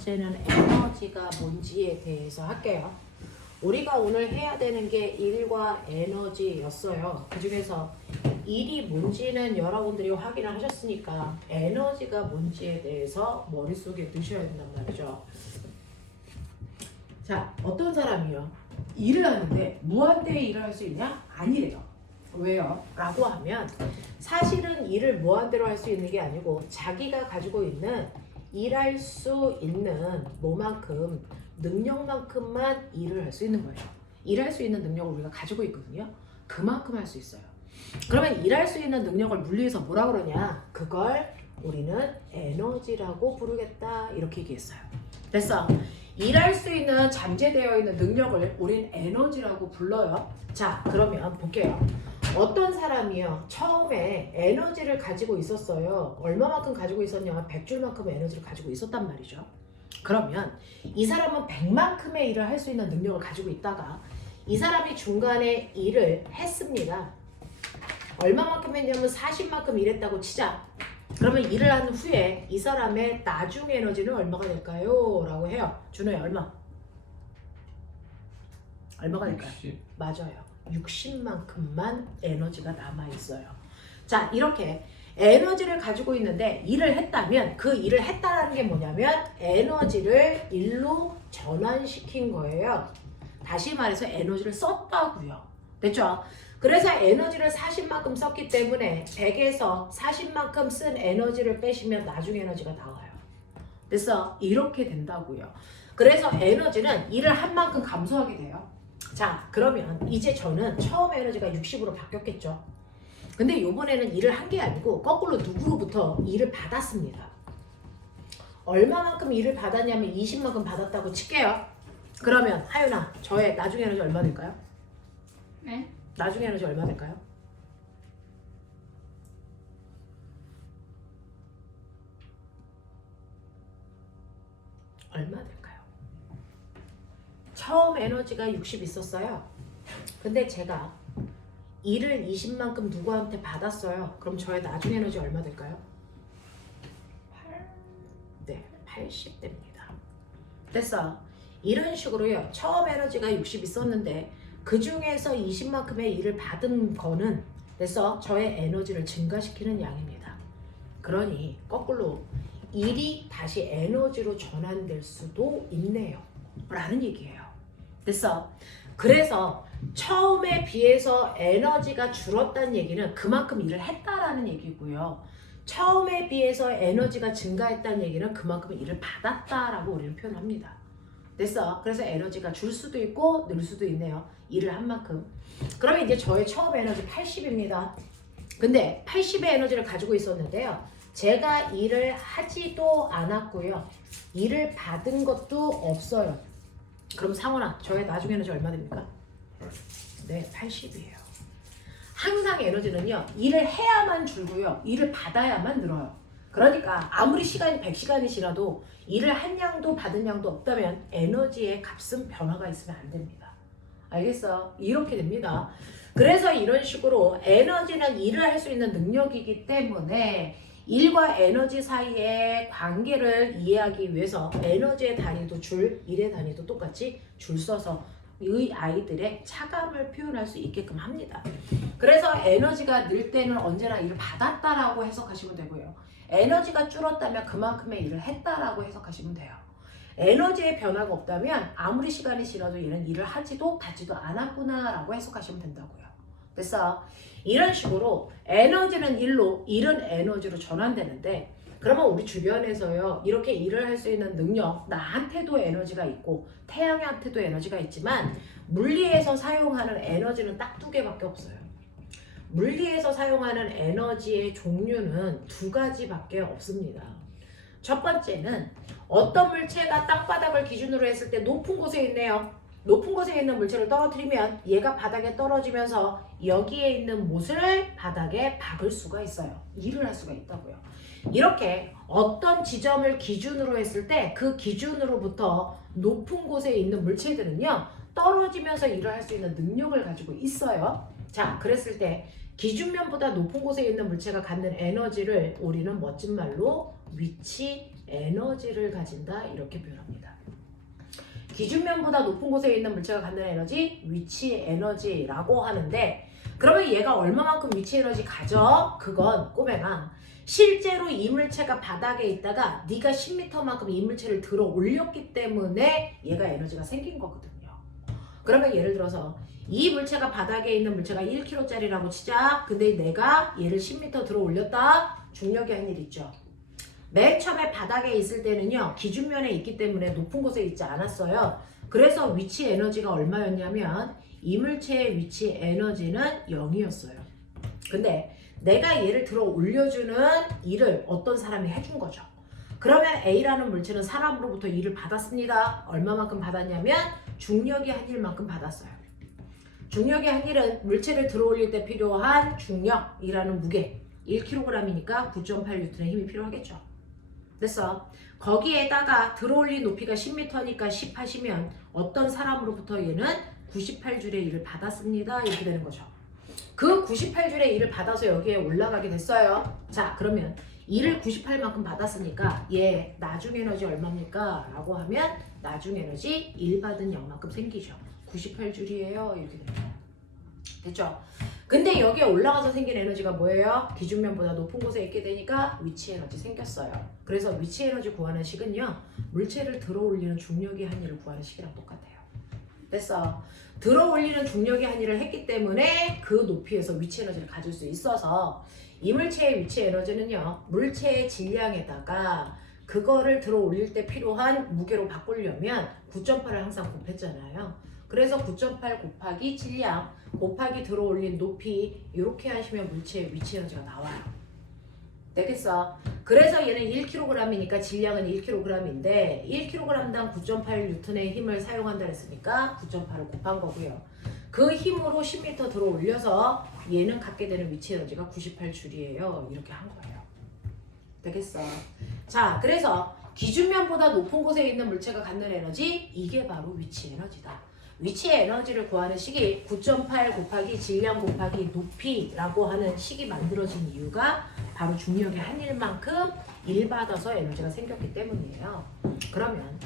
번째는 에너지가 뭔지에 대해서 할게요. 우리가 오늘 해야 되는 게 일과 에너지였어요. 그 중에서 일이 뭔지는 여러분들이 확인을 하셨으니까 에너지가 뭔지에 대해서 머릿속에 넣으셔야 된단 말이죠. 자, 어떤 사람이요? 일을 하는데 무한대에 일을 할 수 있냐? 아니래요. 왜요? 라고 하면 사실은 일을 무한대로 할 수 있는 게 아니고 자기가 가지고 있는 일할 수 있는 뭐만큼 능력만큼만 일을 할 수 있는 거예요. 일할 수 있는 능력을 우리가 가지고 있거든요. 그만큼 할 수 있어요. 그러면 일할 수 있는 능력을 물리해서 뭐라 그러냐? 그걸 우리는 에너지라고 부르겠다 이렇게 얘기했어요. 됐어? 일할 수 있는 잠재되어 있는 능력을 우린 에너지라고 불러요. 자, 그러면 볼게요. 어떤 사람이요 처음에 에너지를 가지고 있었어요. 얼마만큼 가지고 있었냐면 100줄만큼 에너지를 가지고 있었단 말이죠. 그러면 이 사람은 100만큼의 일을 할 수 있는 능력을 가지고 있다가 이 사람이 중간에 일을 했습니다. 얼마만큼 했냐면 40만큼 일했다고 치자. 그러면 일을 한 후에 이 사람의 나중 에너지는 얼마가 될까요? 라고 해요. 준호야, 얼마가 될까요? 60. 맞아요. 60만큼만 에너지가 남아있어요. 자, 이렇게 에너지를 가지고 있는데 일을 했다면 그 일을 했다라는 게 뭐냐면 에너지를 일로 전환시킨 거예요. 다시 말해서 에너지를 썼다고요. 됐죠? 그래서 에너지를 40만큼 썼기 때문에 100에서 40만큼 쓴 에너지를 빼시면 나중 에너지가 나와요. 됐어? 이렇게 된다고요. 그래서 에너지는 일을 한 만큼 감소하게 돼요. 자, 그러면 이제 저는 처음 에너지가 60으로 바뀌었겠죠. 근데 요번에는 일을 한 게 아니고 거꾸로 누구로부터 일을 받았습니다. 얼마만큼 일을 받았냐면 20만큼 받았다고 칠게요. 그러면 하윤아, 저의 나중 에너지 얼마 될까요? 네? 나중 에너지 얼마 될까요? 얼마 될까요? 처음 에너지가 60 있었어요. 근데 제가 일을 20만큼 누구한테 받았어요. 그럼 저의 나중 에너지 얼마 될까요? 8? 네, 80 됩니다. 됐어. 이런 식으로요. 처음 에너지가 60 있었는데 그 중에서 20만큼의 일을 받은 거는 됐어. 저의 에너지를 증가시키는 양입니다. 그러니 거꾸로 일이 다시 에너지로 전환될 수도 있네요. 라는 얘기예요. 됐어. 그래서 처음에 비해서 에너지가 줄었다는 얘기는 그만큼 일을 했다라는 얘기고요. 처음에 비해서 에너지가 증가했다는 얘기는 그만큼 일을 받았다라고 우리는 표현합니다. 됐어. 그래서 에너지가 줄 수도 있고 늘 수도 있네요. 일을 한 만큼. 그러면 이제 저의 처음 에너지 80입니다. 근데 80의 에너지를 가지고 있었는데요. 제가 일을 하지도 않았고요. 일을 받은 것도 없어요. 그럼 상원아, 저의 나중 에너지 얼마 됩니까? 네, 80이에요. 항상 에너지는요, 일을 해야만 줄고요, 일을 받아야만 늘어요. 그러니까 아무리 시간이 100시간이 지나도 일을 한 양도 받은 양도 없다면 에너지의 값은 변화가 있으면 안 됩니다. 알겠어? 이렇게 됩니다. 그래서 이런 식으로 에너지는 일을 할 수 있는 능력이기 때문에 일과 에너지 사이의 관계를 이해하기 위해서 에너지의 단위도 줄, 일의 단위도 똑같이 줄 써서 이 아이들의 차감을 표현할 수 있게끔 합니다. 그래서 에너지가 늘 때는 언제나 일을 받았다라고 해석하시면 되고요. 에너지가 줄었다면 그만큼의 일을 했다라고 해석하시면 돼요. 에너지의 변화가 없다면 아무리 시간이 지나도 얘는 일을 하지도 받지도 않았구나 라고 해석하시면 된다고요. 됐어? 이런 식으로 에너지는 일로, 일은 에너지로 전환되는데 그러면 우리 주변에서요 이렇게 일을 할 수 있는 능력, 나한테도 에너지가 있고 태양한테도 에너지가 있지만 물리에서 사용하는 에너지는 딱 2개밖에 없어요. 물리에서 사용하는 에너지의 종류는 2가지밖에 없습니다. 첫 번째는 어떤 물체가 땅바닥을 기준으로 했을 때 높은 곳에 있네요. 높은 곳에 있는 물체를 떨어뜨리면 얘가 바닥에 떨어지면서 여기에 있는 못을 바닥에 박을 수가 있어요. 일을 할 수가 있다고요. 이렇게 어떤 지점을 기준으로 했을 때 그 기준으로부터 높은 곳에 있는 물체들은요 떨어지면서 일을 할 수 있는 능력을 가지고 있어요. 자, 그랬을 때 기준면보다 높은 곳에 있는 물체가 갖는 에너지를 우리는 멋진 말로 위치 에너지를 가진다 이렇게 표현합니다. 기준면보다 높은 곳에 있는 물체가 갖는 에너지 위치 에너지라고 하는데 그러면 얘가 얼마만큼 위치 에너지 가져? 그건 꼬매나 실제로 이 물체가 바닥에 있다가 네가 10m만큼 이 물체를 들어 올렸기 때문에 얘가 에너지가 생긴 거거든요. 그러면 예를 들어서 이 물체가 바닥에 있는 물체가 1kg짜리라고 치자. 근데 내가 얘를 10m 들어 올렸다. 중력이 한 일 있죠. 맨 처음에 바닥에 있을 때는요. 기준면에 있기 때문에 높은 곳에 있지 않았어요. 그래서 위치 에너지가 얼마였냐면 이 물체의 위치 에너지는 0이었어요. 근데 내가 얘를 들어 올려주는 일을 어떤 사람이 해준 거죠. 그러면 A라는 물체는 사람으로부터 일을 받았습니다. 얼마만큼 받았냐면 중력이 한 일만큼 받았어요. 중력이 한 일은 물체를 들어 올릴 때 필요한 중력이라는 무게 1kg이니까 9.8N의 힘이 필요하겠죠. 됐어. 거기에다가 들어 올린 높이가 10m니까 10 하시면 어떤 사람으로부터 얘는 98줄의 일을 받았습니다. 이렇게 되는 거죠. 그 98줄의 일을 받아서 여기에 올라가게 됐어요. 자, 그러면 일을 98만큼 받았으니까 얘 나중 에너지 얼마입니까? 라고 하면 나중 에너지 1 받은 0만큼 생기죠. 98줄이에요. 이렇게 됩니다. 됐죠? 근데 여기에 올라가서 생긴 에너지가 뭐예요? 기준면보다 높은 곳에 있게 되니까 위치 에너지 생겼어요. 그래서 위치 에너지 구하는 식은요. 물체를 들어 올리는 중력의 한일을 구하는 식이랑 똑같아요. 됐어. 들어 올리는 중력의 한일을 했기 때문에 그 높이에서 위치 에너지를 가질 수 있어서 이 물체의 위치 에너지는요. 물체의 질량에다가 그거를 들어 올릴 때 필요한 무게로 바꾸려면 9.8을 항상 곱했잖아요. 그래서 9.8 곱하기 질량 곱하기 들어 올린 높이 이렇게 하시면 물체의 위치 에너지가 나와요. 되겠어? 그래서 얘는 1kg이니까 질량은 1kg인데 1kg당 9.8N의 힘을 사용한다 했으니까 9.8을 곱한 거고요. 그 힘으로 10m 들어 올려서 얘는 갖게 되는 위치 에너지가 98줄이에요. 이렇게 한 거예요. 되겠어? 자, 그래서 기준면보다 높은 곳에 있는 물체가 갖는 에너지 이게 바로 위치 에너지다. 위치의 에너지를 구하는 식이 9.8 곱하기 질량 곱하기 높이라고 하는 식이 만들어진 이유가 바로 중력의 한 일만큼 1 받아서 에너지가 생겼기 때문이에요. 그러면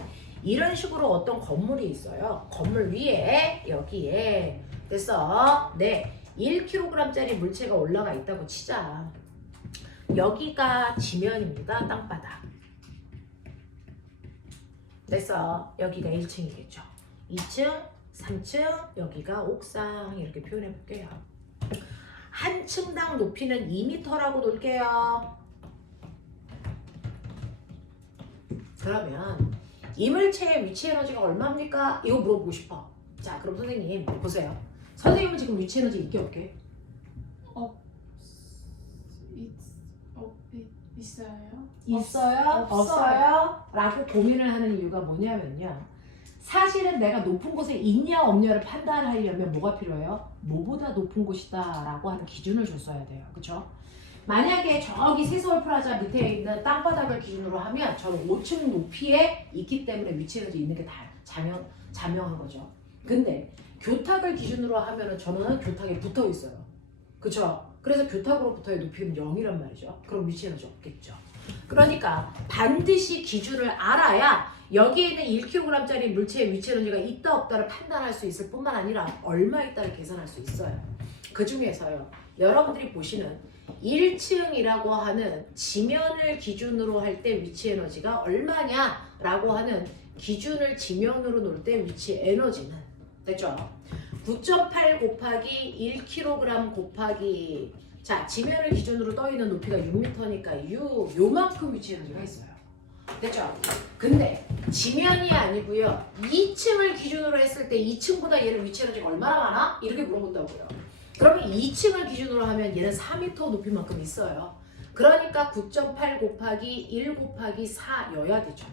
이런 식으로 어떤 건물이 있어요. 건물 위에 여기에 됐어. 네, 1kg짜리 물체가 올라가 있다고 치자. 여기가 지면입니다. 땅바닥. 됐어. 여기가 1층이겠죠. 2층 3층, 여기가 옥상 이렇게 표현해 볼게요. 한 층당 높이는 2m라고 놓을게요. 그러면 이 물체의 위치 에너지가 얼마입니까? 이거 물어보고 싶어. 자, 그럼 선생님 보세요. 선생님은 지금 위치 에너지 있게 없게? 있어요? 있어요? 없어요? 라고 고민을 하는 이유가 뭐냐면요. 사실은 내가 높은 곳에 있냐 없냐를 판단하려면 뭐가 필요해요? 뭐보다 높은 곳이다 라고 하는 기준을 줬어야 돼요. 그쵸? 만약에 저기 세서울 프라자 밑에 있는 땅바닥을 기준으로 하면 저는 5층 높이에 있기 때문에 위치 에너지 있는 게 다 자명한 거죠. 근데 교탁을 기준으로 하면은 저는 교탁에 붙어 있어요. 그쵸? 그래서 교탁으로부터의 높이는 0이란 말이죠. 그럼 위치 에너지 없겠죠. 그러니까 반드시 기준을 알아야 여기에 있는 1kg짜리 물체의 위치 에너지가 있다 없다를 판단할 수 있을 뿐만 아니라 얼마 있다를 계산할 수 있어요. 그 중에서요. 여러분들이 보시는 1층이라고 하는 지면을 기준으로 할 때 위치 에너지가 얼마냐라고 하는 기준을 지면으로 놓을 때 위치 에너지는 됐죠? 9.8 곱하기 1kg 곱하기 자 지면을 기준으로 떠 있는 높이가 6m니까 요만큼 위치 에너지가 있어요. 됐죠? 근데 지면이 아니고요. 2층을 기준으로 했을 때 2층보다 얘는 위치 에너지가 얼마나 많아? 이렇게 물어본다고요. 그러면 2층을 기준으로 하면 얘는 4m 높이만큼 있어요. 그러니까 9.8 곱하기 1 곱하기 4여야 되죠.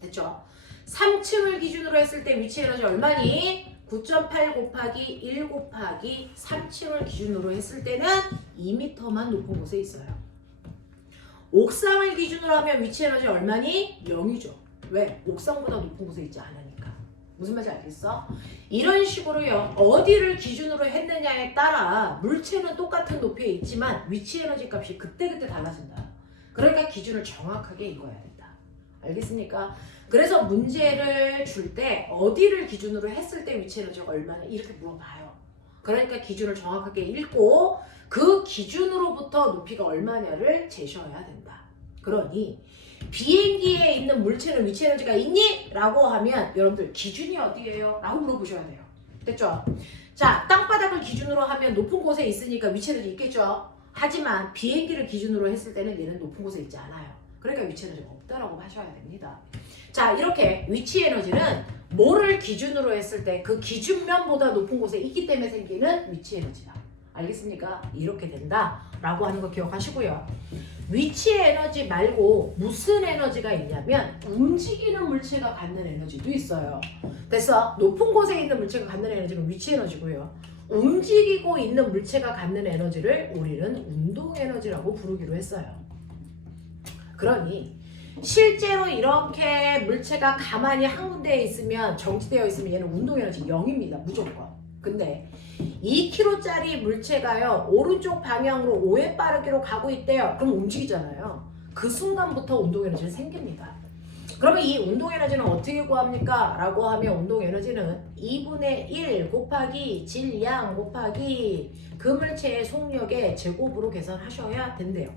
됐죠? 3층을 기준으로 했을 때 위치 에너지 얼마니? 9.8 곱하기 1 곱하기 3층을 기준으로 했을 때는 2m만 높은 곳에 있어요. 옥상을 기준으로 하면 위치 에너지 얼마니? 0이죠. 왜? 옥상보다 높은 곳에 있지 않으니까. 무슨 말인지 알겠어? 이런 식으로요. 어디를 기준으로 했느냐에 따라 물체는 똑같은 높이에 있지만 위치 에너지 값이 그때그때 달라진다. 그러니까 기준을 정확하게 읽어야 된다. 알겠습니까? 그래서 문제를 줄 때 어디를 기준으로 했을 때 위치 에너지가 얼마나 이렇게 물어봐요. 그러니까 기준을 정확하게 읽고 그 기준으로부터 높이가 얼마냐를 재셔야 된다. 그러니 비행기에 있는 물체는 위치 에너지가 있니? 라고 하면 여러분들 기준이 어디예요? 라고 물어보셔야 돼요. 됐죠? 자, 땅바닥을 기준으로 하면 높은 곳에 있으니까 위치 에너지 있겠죠? 하지만 비행기를 기준으로 했을 때는 얘는 높은 곳에 있지 않아요. 그러니까 위치 에너지가 없다라고 하셔야 됩니다. 자, 이렇게 위치 에너지는 뭐를 기준으로 했을 때 그 기준면보다 높은 곳에 있기 때문에 생기는 위치 에너지다. 알겠습니까? 이렇게 된다라고 하는 거 기억하시고요. 위치 에너지 말고 무슨 에너지가 있냐면 움직이는 물체가 갖는 에너지도 있어요. 그래서 높은 곳에 있는 물체가 갖는 에너지는 위치 에너지고요. 움직이고 있는 물체가 갖는 에너지를 우리는 운동 에너지라고 부르기로 했어요. 그러니 실제로 이렇게 물체가 가만히 한 군데에 있으면 정지되어 있으면 얘는 운동 에너지 0입니다. 무조건. 근데 2kg짜리 물체가요 오른쪽 방향으로 5회 빠르기로 가고 있대요. 그럼 움직이잖아요. 그 순간부터 운동 에너지는 생깁니다. 그러면 이 운동 에너지는 어떻게 구합니까? 라고 하면 운동 에너지는 2분의 1 곱하기 질량 곱하기 그 물체의 속력의 제곱으로 계산하셔야 된대요.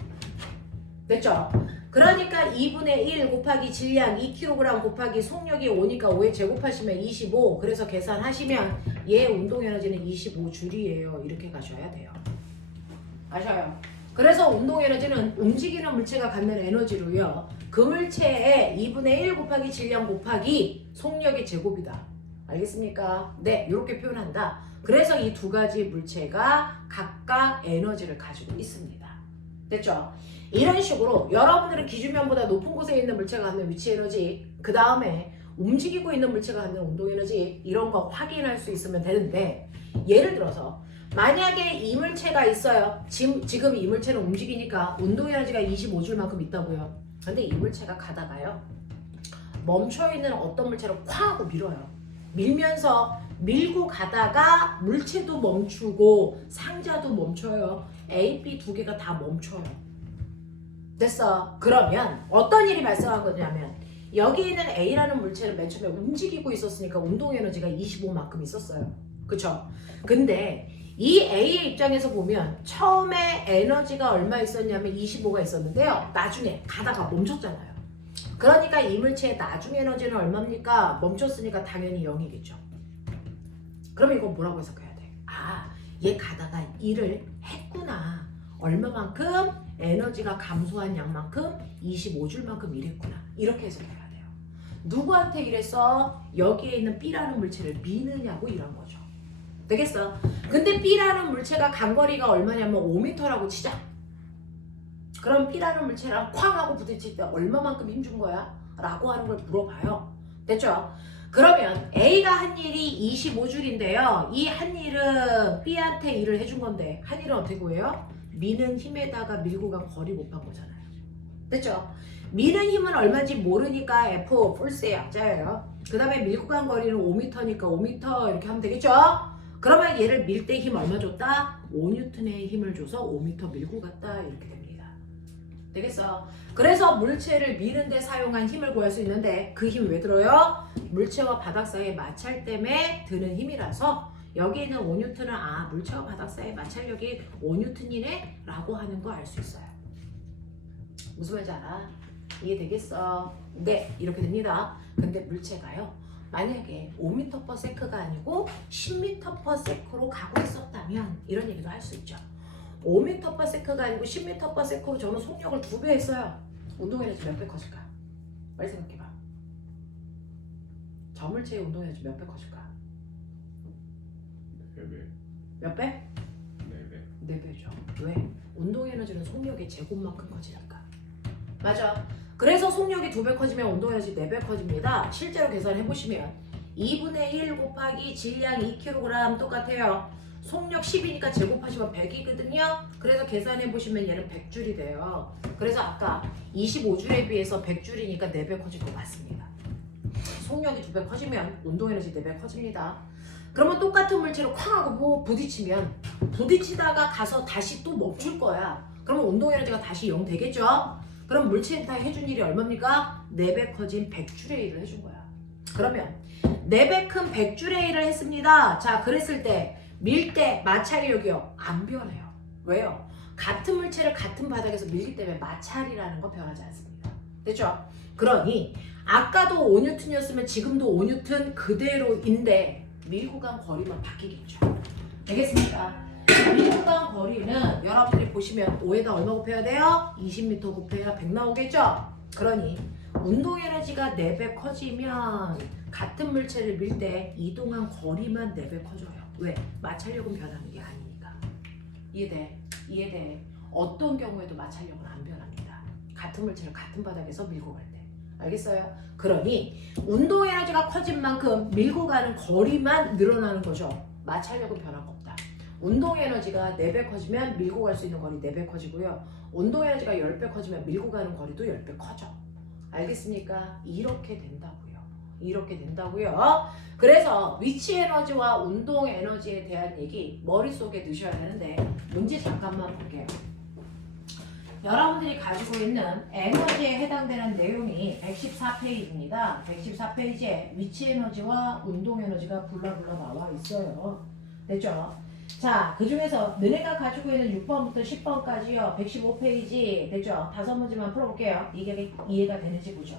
됐죠? 그러니까 2분의 1 곱하기 질량 2kg 곱하기 속력이 5니까 5에 제곱하시면 25. 그래서 계산하시면 얘 운동 에너지는 25줄이에요. 이렇게 가셔야 돼요. 아셔요? 그래서 운동 에너지는 움직이는 물체가 갖는 에너지로요. 그 물체의 2분의 1 곱하기 질량 곱하기 속력의 제곱이다. 알겠습니까? 네, 이렇게 표현한다. 그래서 이 두 가지 물체가 각각 에너지를 가지고 있습니다. 됐죠? 이런 식으로 여러분들은 기준면보다 높은 곳에 있는 물체가 갖는 위치 에너지, 그 다음에 움직이고 있는 물체가 갖는 운동 에너지 이런 거 확인할 수 있으면 되는데, 예를 들어서 만약에 이 물체가 있어요. 지금 이 물체는 움직이니까 운동 에너지가 25줄만큼 있다고요. 근데 이 물체가 가다가요 멈춰있는 어떤 물체를 콱 하고 밀어요. 밀면서 밀고 가다가 물체도 멈추고 상자도 멈춰요. A, B 두 개가 다 멈춰요. 됐어. 그러면 어떤 일이 발생한 거냐면 여기 있는 A라는 물체는 맨 처음에 움직이고 있었으니까 운동 에너지가 25만큼 있었어요. 그쵸? 근데 이 A의 입장에서 보면 처음에 에너지가 얼마 있었냐면 25가 있었는데요. 나중에 가다가 멈췄잖아요. 그러니까 이 물체의 나중 에너지는 얼마입니까? 멈췄으니까 당연히 0이겠죠. 그러면 이건 뭐라고 해석해야 돼? 아, 얘 가다가 일을 했구나. 얼마만큼? 에너지가 감소한 양만큼 25줄만큼 일했구나. 이렇게 해석해야 돼요. 누구한테 일했어? 여기에 있는 B라는 물체를 미느냐고 일한 거죠. 되겠어? 근데 B라는 물체가 간거리가 얼마냐면 5m라고 치자. 그럼 B라는 물체랑 쾅 하고 부딪힐 때 얼마만큼 힘준 거야? 라고 하는 걸 물어봐요. 됐죠? 그러면 A가 한 일이 25줄인데요. 이 한 일은 B한테 일을 해준 건데 한 일은 어떻게 구해요? 미는 힘에다가 밀고 간 거리 곱한 거잖아요. 됐죠? 미는 힘은 얼마인지 모르니까 F 풀스의 약자예요. 그 다음에 밀고 간 거리는 5m니까 5m 이렇게 하면 되겠죠? 그러면 얘를 밀 때 힘 얼마 줬다? 5N의 힘을 줘서 5m 밀고 갔다 이렇게 됩니다. 되겠어? 그래서 물체를 미는데 사용한 힘을 구할 수 있는데 그 힘 왜 들어요? 물체와 바닥 사이의 마찰 때문에 드는 힘이라서 여기 있는 5N은 아 물체와 바닥 사이의 마찰력이 5N이네 라고 하는 거 알 수 있어요. 무슨 말인지 알아? 이해되겠어? 네, 이렇게 됩니다. 근데 물체가요 만약에 5m/s가 아니고 10m/s로 가고 있었다면 이런 얘기도 할 수 있죠. 5m/s가 아니고 10m/s로 저는 속력을 2배 했어요. 운동 에너지 몇 배 커질까? 빨리 생각해봐. 저 물체의 운동 에너지 몇 배 커질까? 4배. 몇 배? 4배. 4배죠. 왜? 운동 에너지는 속력의 제곱만큼 커지니까. 맞아. 그래서 속력이 2배 커지면 운동 에너지 4배 커집니다. 실제로 계산해 보시면 2분의 1 곱하기 질량 2kg 똑같아요. 속력 10이니까 제곱하시면 100이거든요. 그래서 계산해 보시면 얘는 100줄이 돼요. 그래서 아까 25줄에 비해서 100줄이니까 4배 커질 것 같습니다. 속력이 2배 커지면 운동 에너지 4배 커집니다. 그러면 똑같은 물체로 쾅 하고 뭐 부딪히면 부딪히다가 가서 다시 또 멈출 거야. 그러면 운동 에너지가 다시 0 되겠죠? 그럼 물체한테 해준 일이 얼마입니까? 4배 커진 100줄의 일을 해준 거야. 그러면 4배 큰 100줄의 일을 했습니다. 자, 그랬을 때 밀 때 마찰력이요 안 변해요. 왜요? 같은 물체를 같은 바닥에서 밀기 때문에 마찰이라는 건 변하지 않습니다. 됐죠? 그러니 아까도 5N이었으면 지금도 5N 그대로인데 밀고 간 거리만 바뀌겠죠. 되겠습니까? 밀고 간 거리는 여러분들이 보시면 5에다 얼마 곱해야 돼요? 20m 곱해야 100 나오겠죠? 그러니 운동 에너지가 4배 커지면 같은 물체를 밀 때 이동한 거리만 4배 커져요. 왜? 마찰력은 변하는 게 아니니까. 이해돼? 이해돼? 어떤 경우에도 마찰력은 안 변합니다. 같은 물체를 같은 바닥에서 밀고 갈 때. 알겠어요? 그러니 운동 에너지가 커진 만큼 밀고 가는 거리만 늘어나는 거죠. 마찰력은 변한 거 없다. 운동 에너지가 4배 커지면 밀고 갈 수 있는 거리 4배 커지고요. 운동 에너지가 10배 커지면 밀고 가는 거리도 10배 커져. 알겠습니까? 이렇게 된다고요. 이렇게 된다고요. 그래서 위치 에너지와 운동 에너지에 대한 얘기 머릿속에 넣으셔야 되는데 문제 잠깐만 볼게요. 여러분들이 가지고 있는 에너지에 해당되는 내용이 114페이지입니다. 114페이지에 위치 에너지와 운동 에너지가 불러불러 나와 있어요. 됐죠? 자, 그 중에서 너네가 가지고 있는 6번부터 10번까지요. 115페이지 됐죠? 5문제만 풀어볼게요. 이게 이해가 되는지 보죠.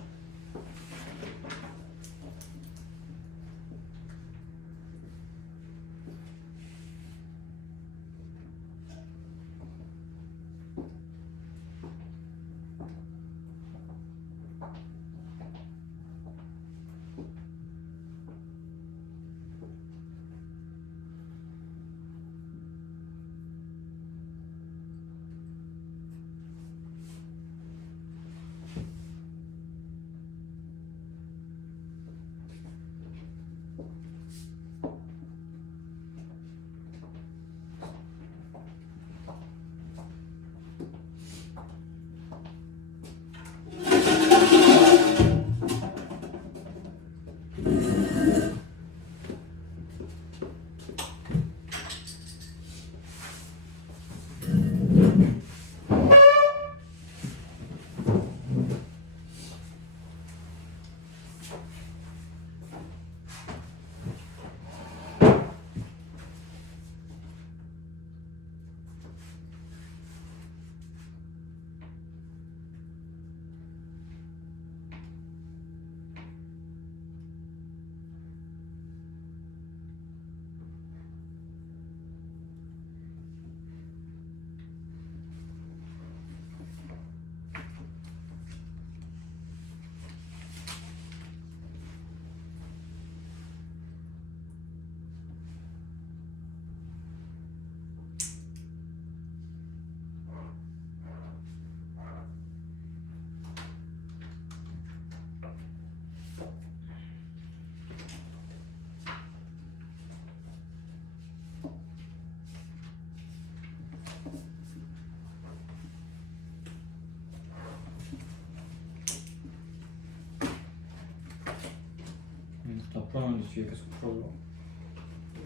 나 풀었는데 뒤에 계속 풀어줘.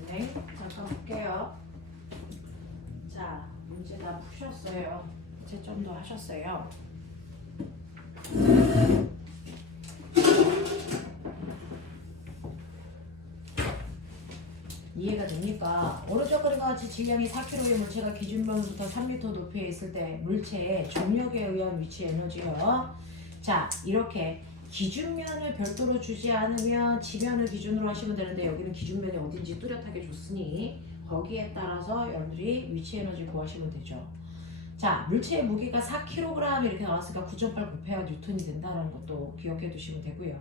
네, 잠깐 볼게요. 자, 문제 다 푸셨어요. 채점도 하셨어요. 이해가 됩니까? 오른쪽 그림과 같이 질량이 4kg의 물체가 기준면부터 3m 높이에 있을 때 물체의重力에 의한 위치 에너지요. 자, 이렇게 기준면을 별도로 주지 않으면 지면을 기준으로 하시면 되는데 여기는 기준면이 어딘지 뚜렷하게 줬으니 거기에 따라서 여러분들이 위치 에너지 구하시면 되죠. 자, 물체의 무게가 4kg 이렇게 나왔으니까 9.8 곱해야 뉴턴이 된다는 것도 기억해 두시면 되고요.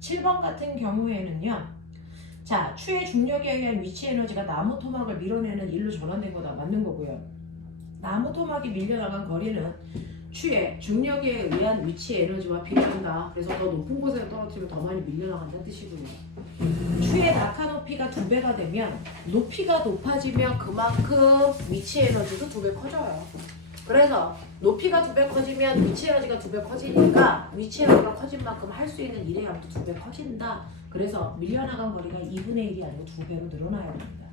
7번 같은 경우에는요. 자, 추의 중력에 의한 위치 에너지가 나무 토막을 밀어내는 일로 전환된 거다. 맞는 거고요. 나무 토막이 밀려나간 거리는 추의 중력에 의한 위치 에너지와 비례한다. 그래서 더 높은 곳에 떨어뜨리면 더 많이 밀려나간다는 뜻이고요. 추의 낙하 높이가 2배가 되면 높이가 높아지면 그만큼 위치 에너지도 2배 커져요. 그래서 높이가 2배 커지면 위치 에너지가 2배 커지니까 위치 에너지가 커진 만큼 할 수 있는 일의 양도 2배 커진다. 그래서 밀려나간 거리가 2분의 1이 아니고 2배로 늘어나야 됩니다.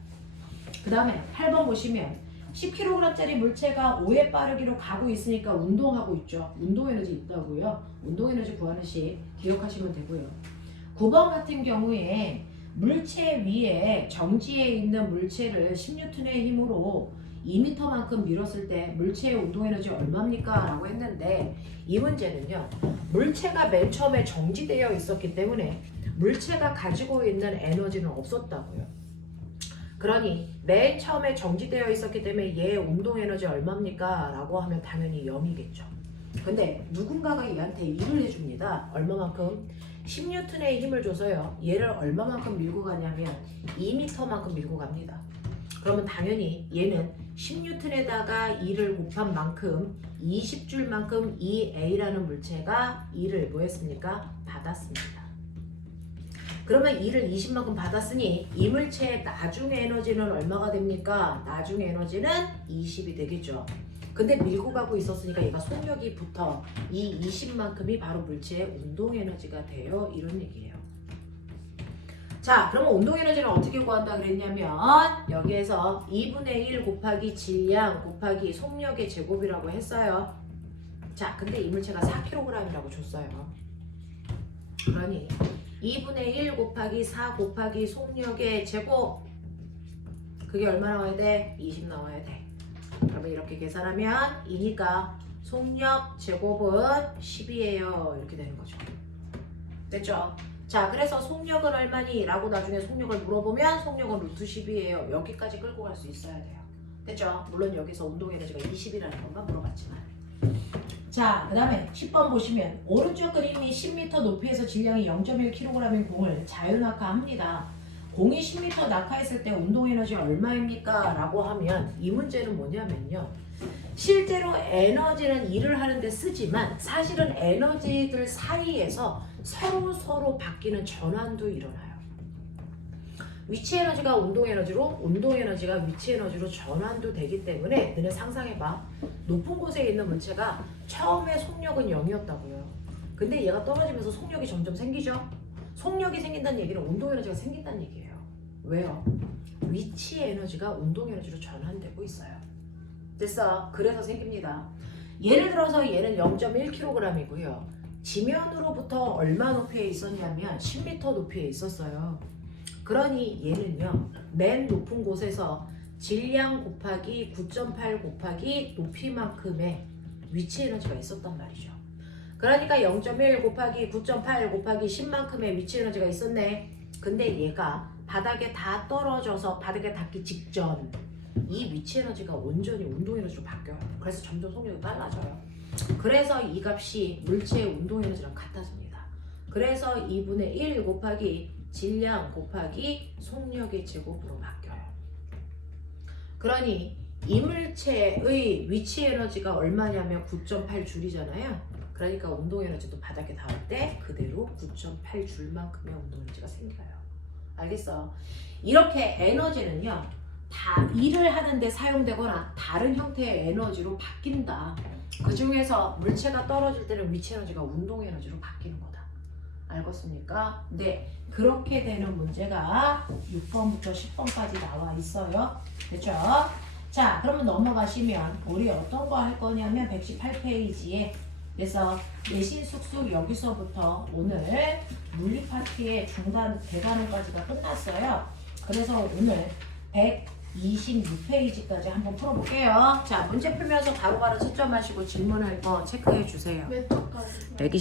그 다음에 8번 보시면 10kg짜리 물체가 5의 빠르기로 가고 있으니까 운동하고 있죠. 운동 에너지 있다고요. 운동 에너지 구하는 식 기억하시면 되고요. 9번 같은 경우에 물체 위에 정지에 있는 물체를 10N의 힘으로 2m만큼 밀었을 때 물체의 운동 에너지 얼마입니까? 라고 했는데 이 문제는요. 물체가 맨 처음에 정지되어 있었기 때문에 물체가 가지고 있는 에너지는 없었다고요. 그러니 맨 처음에 정지되어 있었기 때문에 얘의 운동 에너지 얼마입니까? 라고 하면 당연히 0이겠죠. 근데 누군가가 얘한테 일을 해줍니다. 얼마만큼? 10N의 힘을 줘서요. 얘를 얼마만큼 밀고 가냐면 2m만큼 밀고 갑니다. 그러면 당연히 얘는 10N에다가 2를 곱한 만큼 20줄만큼 이 A라는 물체가 2를 뭐 했습니까? 받았습니다. 그러면 2를 20만큼 받았으니 이 물체의 나중 에너지는 얼마가 됩니까? 나중 에너지는 20이 되겠죠. 근데 밀고 가고 있었으니까 얘가 속력이 붙어 이 20만큼이 바로 물체의 운동 에너지가 돼요. 이런 얘기예요. 자, 그러면 운동 에너지를 어떻게 구한다 그랬냐면 여기에서 2분의 1 곱하기 질량 곱하기 속력의 제곱이라고 했어요. 자, 근데 이 물체가 4kg이라고 줬어요. 그러니 2분의 1 곱하기 4 곱하기 속력의 제곱 그게 얼마 나와야 돼? 20 나와야 돼. 그러면 이렇게 계산하면 2니까 속력 제곱은 10이에요. 이렇게 되는 거죠. 됐죠? 자, 그래서 속력은 얼마니? 라고 나중에 속력을 물어보면 속력은 루트 10이에요. 여기까지 끌고 갈 수 있어야 돼요. 됐죠? 물론 여기서 운동 에너지가 20이라는 것만 물어봤지만. 자, 그 다음에 10번 보시면 오른쪽 그림이 10m 높이에서 질량이 0.1kg인 공을 자유낙하합니다. 공이 10m 낙하했을 때 운동 에너지 얼마입니까? 라고 하면 이 문제는 뭐냐면요. 실제로 에너지는 일을 하는데 쓰지만 사실은 에너지들 사이에서 서로 바뀌는 전환도 일어나요. 위치 에너지가 운동 에너지로, 운동 에너지가 위치 에너지로 전환도 되기 때문에 너네 상상해봐. 높은 곳에 있는 물체가 처음에 속력은 0이었다고요. 근데 얘가 떨어지면서 속력이 점점 생기죠? 속력이 생긴다는 얘기는 운동 에너지가 생긴다는 얘기예요. 왜요? 위치 에너지가 운동 에너지로 전환되고 있어요. 됐어? 그래서 생깁니다. 예를 들어서 얘는 0.1kg이고요. 지면으로부터 얼마 높이에 있었냐면 10m 높이에 있었어요. 그러니 얘는요. 맨 높은 곳에서 질량 곱하기 9.8 곱하기 높이만큼의 위치 에너지가 있었단 말이죠. 그러니까 0.1 곱하기 9.8 곱하기 10만큼의 위치 에너지가 있었네. 근데 얘가 바닥에 다 떨어져서 바닥에 닿기 직전 이 위치 에너지가 온전히 운동 에너지로 바뀌어요. 그래서 점점 속력이 빨라져요. 그래서 이 값이 물체의 운동 에너지랑 같아집니다. 그래서 2분의 1 곱하기 질량 곱하기 속력의 제곱으로 바뀌어요. 그러니 이 물체의 위치 에너지가 얼마냐면 9.8줄이잖아요. 그러니까 운동 에너지도 바닥에 닿을 때 그대로 9.8줄만큼의 운동 에너지가 생겨요. 알겠어? 이렇게 에너지는요. 다 일을 하는데 사용되거나 다른 형태의 에너지로 바뀐다. 그 중에서 물체가 떨어질 때는 위치 에너지가 운동 에너지로 바뀌는 거다. 알겠습니까? 네, 그렇게 되는 문제가 6번부터 10번까지 나와 있어요. 됐죠? 자, 그러면 넘어가시면 우리 어떤 거 할 거냐면 118페이지에 그래서 내신 숙숙 여기서부터 오늘 물리 파트의 중간 대단원까지가 끝났어요. 그래서 오늘 126페이지까지 한번 풀어볼게요. 자, 문제 풀면서 바로바로 채점하시고 질문할 거 체크해 주세요. 몇 초까지? 120